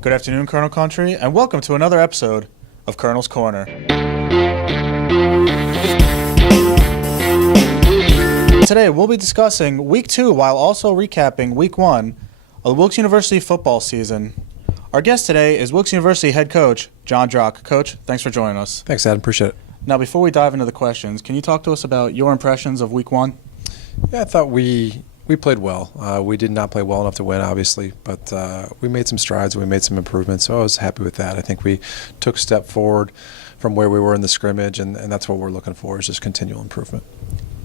Good afternoon, Colonel Country, and welcome to another episode of Colonel's Corner. Today, we'll be discussing Week 2 while also recapping Week 1 of the Wilkes University football season. Our guest today is Wilkes University head coach, Jonathan Drach. Coach, thanks for joining us. Thanks, Adam. Appreciate it. Now, before we dive into the questions, can you talk to us about your impressions of Week 1? Yeah, I thought we played well. We did not play well enough to win, obviously, but we made some strides. We made some improvements, so I was happy with that. I think we took a step forward from where we were in the scrimmage, and that's what we're looking for, is just continual improvement.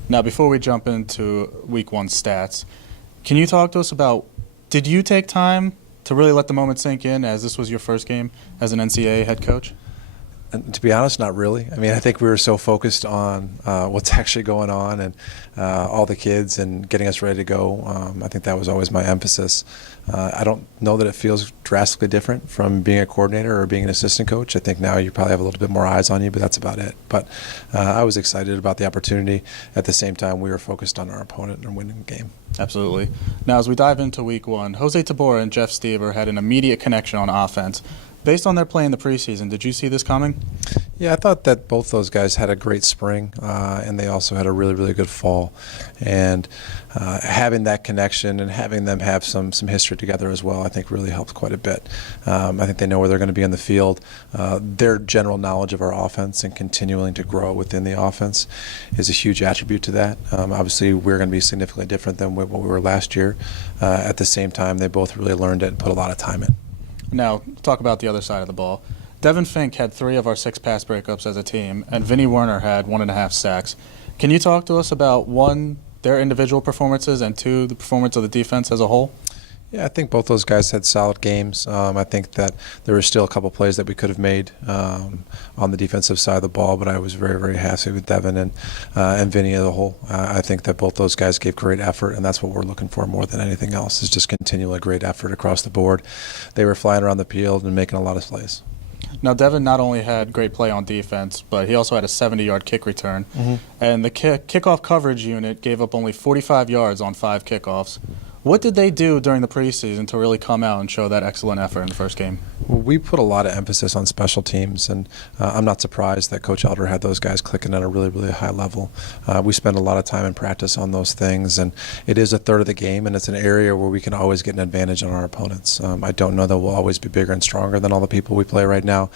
Now, before we jump into Week 1 stats, can you talk to us about, did you take time to really let the moment sink in, as this was your first game as an NCAA head coach? And to be honest, not really. I mean, I think we were so focused on what's actually going on and all the kids and getting us ready to go. I think that was always my emphasis. I don't know that it feels drastically different from being a coordinator or being an assistant coach. I think now you probably have a little bit more eyes on you, but that's about it. But I was excited about the opportunity. At the same time, we were focused on our opponent and winning the game. Absolutely. Now, as we dive into Week 1, Jose Tabora and Jeff Stever had an immediate connection on offense. Based on their play in the preseason, did you see this coming? Yeah, I thought that both those guys had a great spring, and they also had a really, really good fall. And having that connection and having them have some history together as well, I think really helped quite a bit. I think they know where they're going to be in the field. Their general knowledge of our offense and continuing to grow within the offense is a huge attribute to that. Obviously, we're going to be significantly different than what we were last year. At the same time, they both really learned it and put a lot of time in. Now, talk about the other side of the ball. Devin Fink had 3 of our 6 pass breakups as a team, and Vinny Werner had 1.5 sacks. Can you talk to us about, 1, their individual performances, and 2, the performance of the defense as a whole? Yeah, I think both those guys had solid games. I think that there were still a couple plays that we could have made on the defensive side of the ball, but I was very, very happy with Devin and Vinny as a whole. I think that both those guys gave great effort, and that's what we're looking for more than anything else, is just continually great effort across the board. They were flying around the field and making a lot of plays. Now, Devin not only had great play on defense, but he also had a 70-yard kick return. Mm-hmm. And the kickoff coverage unit gave up only 45 yards on 5 kickoffs. What did they do during the preseason to really come out and show that excellent effort in the first game? Well, we put a lot of emphasis on special teams, and I'm not surprised that Coach Elder had those guys clicking at a really, really high level. We spend a lot of time in practice on those things, and it is a third of the game, and it's an area where we can always get an advantage on our opponents. I don't know that we'll always be bigger and stronger than all the people we play right now,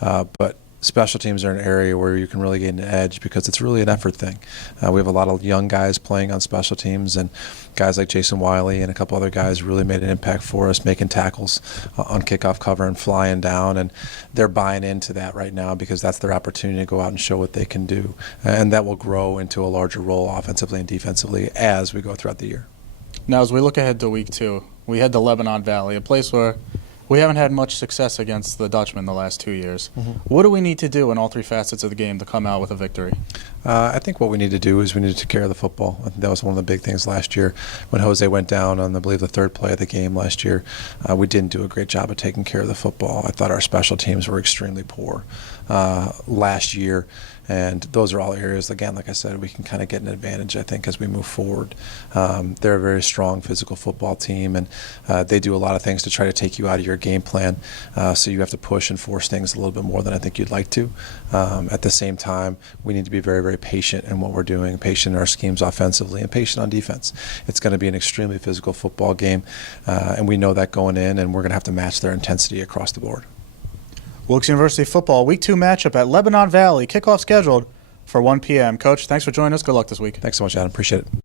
but special teams are an area where you can really get an edge because it's really an effort thing. We have a lot of young guys playing on special teams, and guys like Jason Wiley and a couple other guys really made an impact for us, making tackles on kickoff cover and flying down, and they're buying into that right now because that's their opportunity to go out and show what they can do, and that will grow into a larger role offensively and defensively as we go throughout the year. Now, as we look ahead to Week 2, we head to Lebanon Valley, a place where we haven't had much success against the Dutchmen the last 2 years. Mm-hmm. What do we need to do in all 3 facets of the game to come out with a victory? I think what we need to do is we need to take care of the football. I think that was one of the big things last year. When Jose went down on, I believe, the 3rd play of the game last year, we didn't do a great job of taking care of the football. I thought our special teams were extremely poor last year. And those are all areas, again, like I said, we can kind of get an advantage, I think, as we move forward. They're a very strong physical football team, and they do a lot of things to try to take you out of your game plan. So you have to push and force things a little bit more than I think you'd like to. At the same time, we need to be very, very patient in what we're doing, patient in our schemes offensively, and patient on defense. It's going to be an extremely physical football game, and we know that going in, and we're going to have to match their intensity across the board. Wilkes University football Week 2 matchup at Lebanon Valley. Kickoff scheduled for 1 p.m. Coach, thanks for joining us. Good luck this week. Thanks so much, Adam. Appreciate it.